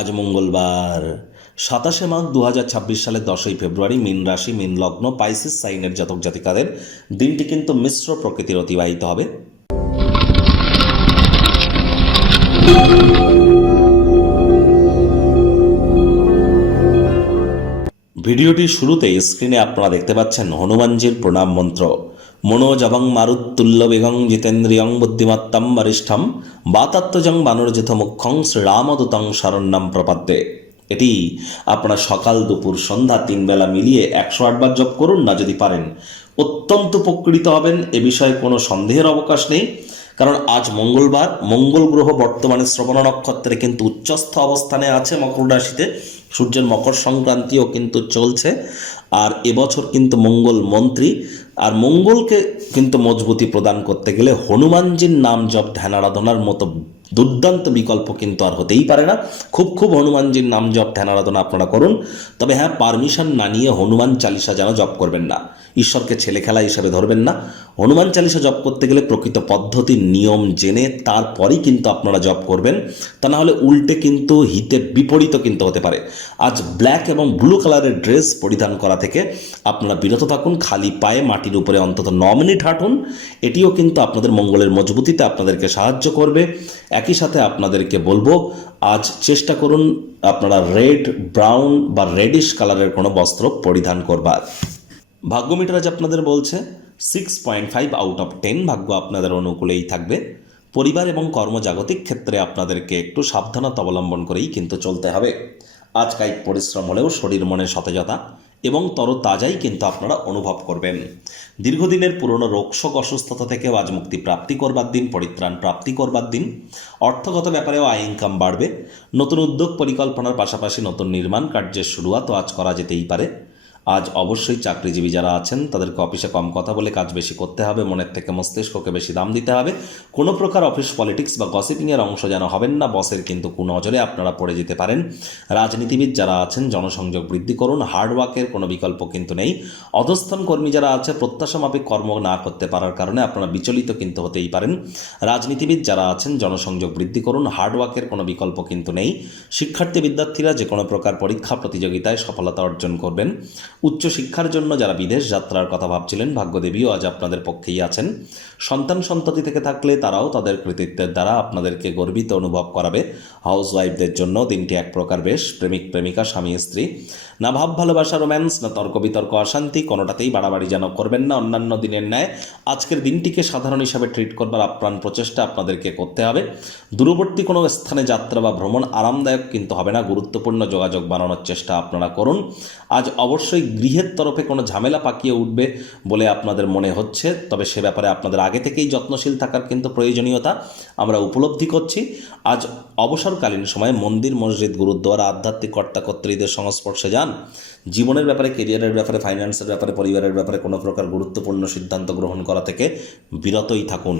আজ মঙ্গলবার 27 মাঘ 2026 সালের 10ই ফেব্রুয়ারি মীন রাশি মীন লগ্ন পাইসিস সাইনের জাতক জাতিকাদের দিনটি কিন্তু মিশ্র প্রকৃতির অতিবাহিত হবে। ভিডিওটির শুরুতেই স্ক্রিনে আপনারা দেখতে পাচ্ছেন হনুমানজির প্রণাম মন্ত্র। মনোজবং মারুত্তুল্য বেগং জিতেন্দ্রিয়ং বুদ্ধিমত্তম বরিষ্ঠম বাতাত্মজং বানরজিত মুখ্যং শ্রীরামদূতং শরণ্যম প্রপদ্যে। এটি আপনারা সকাল দুপুর সন্ধ্যা 3 বেলা মিলিয়ে 108 বার জপ করুন না যদি পারেন। অত্যন্ত উপকৃত হবেন, এ বিষয়ে কোনো সন্দেহের অবকাশ নেই। কারণ আজ মঙ্গলবার, মঙ্গল গ্রহ বর্তমানে শ্রবণ নক্ষত্রে কিন্তু উচ্চস্থ অবস্থানে আছে মকর রাশিতে। সূর্যের মকর সংক্রান্তিও কিন্তু চলছে, আর এবছর কিন্তু মঙ্গল মন্ত্রী। আর মঙ্গলকে কিন্তু মজবুতি প্রদান করতে গেলে হনুমানজির নাম জপ ধ্যান আরাধনার মতো দুর্দান্ত বিকল্প কিন্তু আর হতেই পারে না। খুব হনুমানজির নাম জপ ধ্যান আরাধনা আপনারা করুন, তবে হ্যাঁ, পারমিশন না নিয়ে হনুমান চালিসা যেন জপ করবেন না। ঈশ্বরকে ছেলে খেলা হিসাবে ধরবেন না। হনুমান চালিসা জপ করতে গেলে প্রকৃত পদ্ধতির নিয়ম জেনে তারপরই কিন্তু আপনারা জপ করবেন, তা না হলে উল্টে কিন্তু হিতে বিপরীত কিন্তু হতে পারে। আজ ব্ল্যাক এবং ব্লু কালারের ড্রেস পরিধান করা থেকে আপনারা বিরত থাকুন। খালি পায়ে মাটির উপরে অন্তত 9 মিনিট হাঁটুন, এটিও কিন্তু আপনাদের মঙ্গলের মজবুতিতে আপনাদেরকে সাহায্য করবে। একই সাথে আপনাদেরকে বলবো, আজ চেষ্টা করুন আপনারা রেড, ব্রাউন বা রেডিশ কালারের কোনো বস্ত্র পরিধান করবার। ভাগ্য মিটার আজ আপনাদের বলছে 6.5 আউট অফ 10 ভাগ্য আপনাদের অনুকূলেই থাকবে। পরিবার এবং কর্মজাগতিক ক্ষেত্রে আপনাদেরকে একটু সাবধানতা অবলম্বন করেই কিন্তু চলতে হবে। আজ কায়িক পরিশ্রম হলেও শরীর মনে সতেজতা এবং তরতাজাই কিন্তু আপনারা অনুভব করবেন। দীর্ঘদিনের পুরনো রোগশোক অসুস্থতা থেকেও আজ মুক্তি প্রাপ্তি করবার দিন, পরিত্রাণ প্রাপ্তি করবার দিন। অর্থগত ব্যাপারেও আয় ইনকাম বাড়বে। নতুন উদ্যোগ পরিকল্পনার পাশাপাশি নতুন নির্মাণ কার্যের শুরুয়াতও আজ করা যেতেই পারে। আজ অবশ্যই চাকরিজীবী যারা আছেন তাদেরকে অফিসে কম কথা বলে কাজ বেশি করতে হবে, মনের থেকে মস্তিষ্ককে বেশি দাম দিতে হবে। কোনো প্রকার অফিস পলিটিক্স বা গসিপিংয়ের অংশ যেন হবেন না, বসের কিন্তু কুনজরে আপনারা পড়ে যেতে পারেন। রাজনীতিবিদ যারা আছেন জনসংযোগ বৃদ্ধি করুন, হার্ডওয়ার্কের কোনো বিকল্প কিন্তু নেই। অধস্থন কর্মী যারা আছে প্রত্যাশা মাফিক কর্ম না করতে পারার কারণে আপনারা বিচলিত কিন্তু হতেই পারেন। রাজনীতিবিদ যারা আছেন জনসংযোগ বৃদ্ধি করুন, হার্ডওয়ার্কের কোনো বিকল্প কিন্তু নেই। শিক্ষার্থী বিদ্যার্থীরা যে কোনো প্রকার পরীক্ষা প্রতিযোগিতায় সফলতা অর্জন করবেন। উচ্চশিক্ষার জন্য যারা বিদেশ যাত্রার কথা ভাবছিলেন, ভাগ্যদেবীও আজ আপনাদের পক্ষেই আছেন। সন্তান সন্ততি থেকে থাকলে তারাও তাদের কৃতিত্বের দ্বারা আপনাদেরকে গর্বিত অনুভব করাবে। হাউস ওয়াইফদের জন্য দিনটি এক প্রকার বেশ। প্রেমিক প্রেমিকা, স্বামী স্ত্রী, না ভাব ভালোবাসা রোম্যান্স, না তর্ক বিতর্ক অশান্তি, কোনোটাতেই বাড়াবাড়ি যেন করবেন না। অন্যান্য দিনের ন্যায় আজকের দিনটিকে সাধারণ হিসাবে ট্রিট করবার আপ্রাণ প্রচেষ্টা আপনাদেরকে করতে হবে। দূরবর্তী কোনো স্থানে যাত্রা বা ভ্রমণ আরামদায়ক কিন্তু হবে না। গুরুত্বপূর্ণ যোগাযোগ বানানোর চেষ্টা আপনারা করুন। আজ অবশ্যই গৃহের তরফে কোনো ঝামেলা পাকিয়ে উঠবে বলে আপনাদের মনে হচ্ছে, তবে সে ব্যাপারে আপনাদের আগে থেকেই যত্নশীল থাকার কিন্তু প্রয়োজনীয়তা আমরা উপলব্ধি করছি। আজ অবসরকালীন সময়ে মন্দির, মসজিদ, গুরুদ্বারা, আধ্যাত্মিক কর্তাকর্ত্রীদের সংস্পর্শে যান। জীবনের ব্যাপারে, কেরিয়ারের ব্যাপারে, ফাইন্যান্সের ব্যাপারে, পরিবারের ব্যাপারে কোনো প্রকার গুরুত্বপূর্ণ সিদ্ধান্ত গ্রহণ করা থেকে বিরতই থাকুন।